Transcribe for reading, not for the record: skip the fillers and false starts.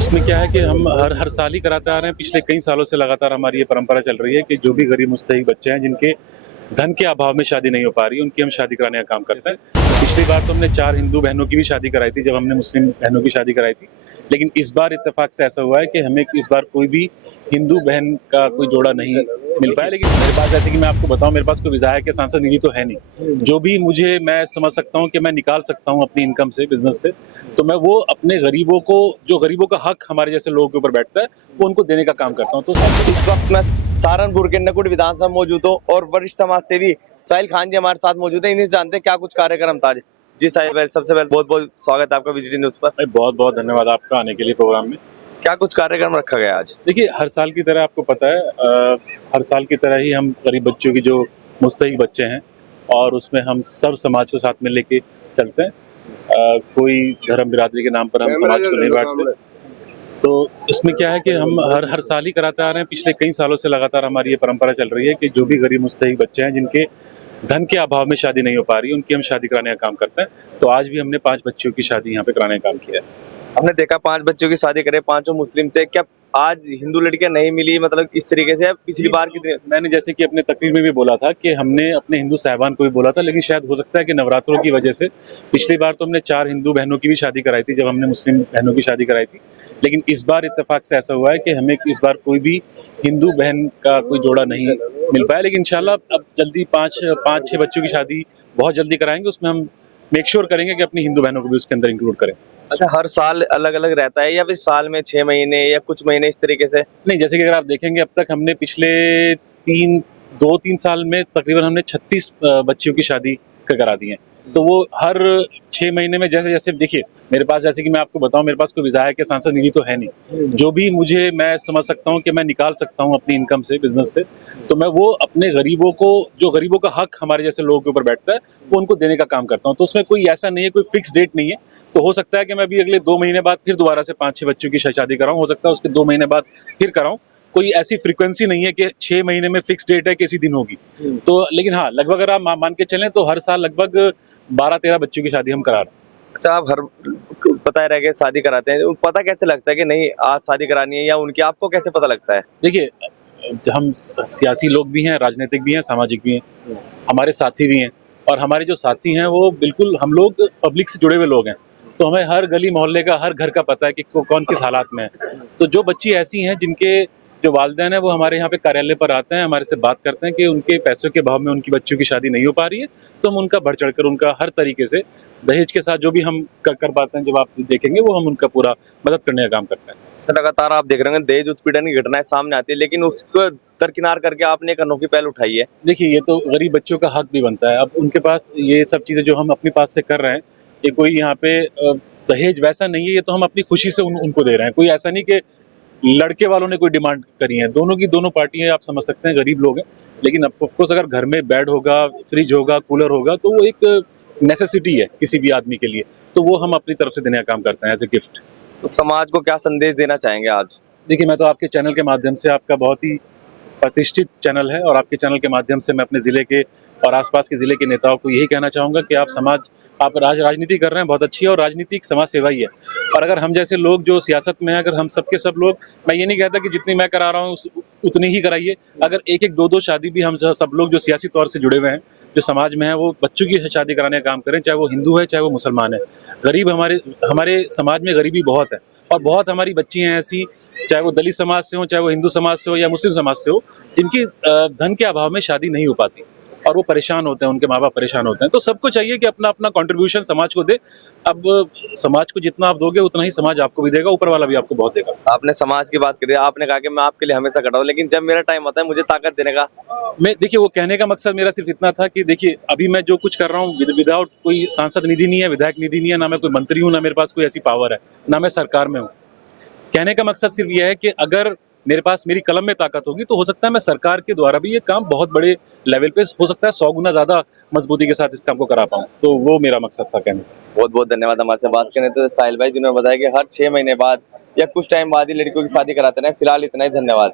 इसमें क्या है कि हम हर हर साल ही कराते आ रहे हैं। पिछले कई सालों से लगातार हमारी ये परंपरा चल रही है कि जो भी गरीब मुस्तहिक बच्चे हैं जिनके धन के अभाव में शादी नहीं हो पा रही, उनकी हम शादी कराने का काम करते हैं। पिछली बार तो हमने 4 हिंदू बहनों की भी शादी कराई थी जब हमने मुस्लिम बहनों की शादी कराई थी। लेकिन इस बार इत्तेफाक से ऐसा हुआ है कि हमें इस बार कोई भी हिंदू बहन का कोई जोड़ा नहीं मिल पाया। लेकिन मेरे पास, जैसे कि मैं आपको बताऊं, मेरे पास कोई विधायक या सांसद निधि तो है नहीं। जो भी मुझे, मैं समझ सकता हूं कि मैं निकाल सकता हूं अपनी इनकम से, बिजनेस से, तो मैं वो अपने गरीबों को, जो गरीबों का हक हमारे जैसे लोगों के ऊपर बैठता है, वो उनको देने का काम करता हूं। तो इस वक्त मैं सहारनपुर के नकुट विधानसभा मौजूद हूँ और वरिष्ठ समाज सेवी साहिल खान जी हमारे साथ मौजूद हैं। इन्हीं से जानते हैं क्या कुछ कार्यक्रम था। जी साहिल भाई, सबसे पहले बहुत बहुत स्वागत है आपका विजिट न्यूज पर। बहुत बहुत धन्यवाद आपका आने के लिए प्रोग्राम में। क्या कुछ कार्यक्रम रखा गया आज? देखिए, हर साल की तरह आपको पता है, हर साल की तरह ही हम गरीब बच्चों की, जो मुस्तहिक बच्चे हैं, और उसमें हम सब समाज को साथ में लेके चलते हैं। कोई धर्म बिरादरी के नाम पर हम समाज को नहीं बांटते। तो इसमें क्या है कि हम हर हर साल ही कराते आ रहे हैं। पिछले कई सालों से लगातार हमारी ये परंपरा चल रही है कि जो भी गरीब मुस्तहिक बच्चे हैं जिनके धन के अभाव में शादी नहीं हो पा रही, उनकी हम शादी कराने का काम करते हैं। तो आज भी हमने 5 बच्चियों की शादी यहाँ पे कराने का काम किया है। हमने देखा 5 बच्चों की शादी करे, 5 मुस्लिम थे। क्या आज हिंदू लड़कियां नहीं मिली, मतलब इस तरीके से? पिछली बार की मैंने जैसे कि अपने तकरीर में भी बोला था कि हमने अपने हिंदू साहबान को भी बोला था, लेकिन शायद हो सकता है कि नवरात्रों की वजह से पिछली बार तो हमने 4 हिंदू बहनों की भी शादी कराई थी जब हमने मुस्लिम बहनों की शादी कराई थी। लेकिन इस बार इत्तेफाक से ऐसा हुआ है कि हमें इस बार कोई भी हिंदू बहन का कोई जोड़ा नहीं मिल पाया। लेकिन इंशाल्लाह अब जल्दी 5-6 बच्चों की शादी बहुत जल्दी कराएंगे। उसमें हम मेक श्योर करेंगे कि अपनी हिंदू बहनों को भी उसके अंदर इंक्लूड करें। अच्छा, हर साल अलग अलग रहता है या फिर साल में 6 महीने या कुछ महीने इस तरीके से? नहीं, जैसे कि अगर आप देखेंगे, अब तक हमने पिछले 2-3 साल में तकरीबन हमने 36 बच्चियों की शादी करा दी है। तो वो हर 6 महीने में, जैसे जैसे देखिए, मेरे पास, जैसे कि मैं आपको बताऊं, मेरे पास कोई विधायक या सांसद निधि तो है नहीं। जो भी मुझे, मैं समझ सकता हूं कि मैं निकाल सकता हूं अपनी इनकम से, बिजनेस से, तो मैं वो अपने गरीबों को, जो गरीबों का हक हमारे जैसे लोगों के ऊपर बैठता है, वो उनको देने का काम करता हूं। तो उसमें कोई ऐसा नहीं है, कोई फिक्स डेट नहीं है। तो हो सकता है कि मैं भी अगले 2 महीने बाद फिर दोबारा से 5-6 बच्चों की शादी कराऊं, हो सकता है उसके 2 महीने बाद फिर कराऊं। कोई ऐसी फ्रीक्वेंसी नहीं है कि 6 महीने में फिक्स डेट है कि इसी दिन होगी। तो लेकिन हाँ, लगभग अगर आप मान के चलें तो हर साल लगभग 12-13 बच्चों की शादी हम करा रहे हैं। अच्छा, आप हर पता रह के शादी कराते हैं, पता कैसे लगता है कि नहीं आज शादी करानी है, या उनकी आपको कैसे पता लगता है? देखिए, हम सियासी लोग भी हैं, राजनीतिक भी हैं, सामाजिक भी हैं, हमारे साथी भी हैं। और हमारे जो साथी हैं वो बिल्कुल, हम लोग पब्लिक से जुड़े हुए लोग हैं। तो हमें हर गली मोहल्ले का, हर घर का पता है कि कौन किस हालात में है। तो जो बच्ची ऐसी हैं जिनके जो वालिदैन है वो हमारे यहाँ पे कार्यालय पर आते हैं, हमारे से बात करते हैं कि उनके पैसों के अभाव में उनकी बच्चियों की शादी नहीं हो पा रही है, तो हम उनका बढ़ चढ़कर, उनका हर तरीके से दहेज के साथ जो भी हम कर पाते हैं, जब आप देखेंगे, वो हम उनका पूरा मदद करने का काम करते हैं। सर, लगातार आप देख रहे होंगे दहेज उत्पीड़न की घटनाएं सामने आती है, लेकिन उसको दरकिनार करके आपने एक अनोखी पहल उठाई है। देखिए, ये तो गरीब बच्चों का हक भी बनता है। अब उनके पास ये सब चीज़ें जो हम अपने पास से कर रहे हैं, ये कोई यहाँ पे दहेज वैसा नहीं है, ये तो हम अपनी खुशी से उनको दे रहे हैं। कोई ऐसा नहीं कि लड़के वालों ने कोई डिमांड करी है। दोनों की दोनों पार्टियां, आप समझ सकते हैं, गरीब लोग हैं। लेकिन ऑफकोर्स अगर घर में बेड होगा, फ्रिज होगा, कूलर होगा, तो वो एक नेसेसिटी है किसी भी आदमी के लिए। तो वो हम अपनी तरफ से देने का काम करते हैं एज ए गिफ्ट। तो समाज को क्या संदेश देना चाहेंगे आज? देखिए, मैं तो आपके चैनल के माध्यम से, आपका बहुत ही प्रतिष्ठित चैनल है, और आपके चैनल के माध्यम से मैं अपने ज़िले के और आसपास के ज़िले के नेताओं को यही कहना चाहूँगा कि आप राजनीति कर रहे हैं, बहुत अच्छी है, और राजनीति एक समाज सेवा ही है। और अगर हम जैसे लोग जो सियासत में हैं, अगर हम सब के सब लोग, मैं ये नहीं कहता कि जितनी मैं करा रहा हूँ उतनी ही कराइए। अगर 1-1, 2-2 शादी भी हम सब लोग जो सियासी तौर से जुड़े हुए हैं, जो समाज में हैं, वो बच्चों की शादी कराने का काम करें, चाहे वो हिंदू है, चाहे वो मुसलमान है। गरीब, हमारे समाज में गरीबी बहुत है, और बहुत हमारी बच्चियाँ हैं ऐसी, चाहे वो दलित समाज से हो, चाहे वो हिंदू समाज से हो या मुस्लिम समाज से हो, जिनकी धन के अभाव में शादी नहीं हो पाती, और वो परेशान होते हैं, उनके माँ बाप परेशान होते हैं। तो सबको चाहिए कि अपना अपना कंट्रीब्यूशन समाज को दे। अब समाज को जितना आप दोगे, उतना ही समाज आपको भी देगा, ऊपर वाला भी आपको बहुत देगा। आपने समाज की बात करी, आपने कहा कि मैं आपके लिए हमेशा खड़ा हूं, लेकिन जब मेरा टाइम आता है मुझे ताकत देने का। देखिए, वो कहने का मकसद मेरा सिर्फ इतना था कि देखिए, अभी मैं जो कुछ कर रहा हूँ, विदाउट कोई सांसद निधि नहीं है, विधायक निधि नहीं है, ना मैं कोई मंत्री हूँ, ना मेरे पास कोई ऐसी पावर है, ना मैं सरकार में हूँ। कहने का मकसद सिर्फ यह है कि अगर मेरे पास, मेरी कलम में ताकत होगी, तो हो सकता है मैं सरकार के द्वारा भी ये काम बहुत बड़े लेवल पे, हो सकता है 100 गुना ज्यादा मजबूती के साथ इस काम को करा पाऊं। तो वो मेरा मकसद था कहने से। बहुत बहुत धन्यवाद हमारे से बात करने। तो साहिल भाई जिन्होंने बताया कि हर 6 महीने बाद या कुछ टाइम बाद ही लड़कियों की शादी कराते हैं। फिलहाल इतना ही, धन्यवाद।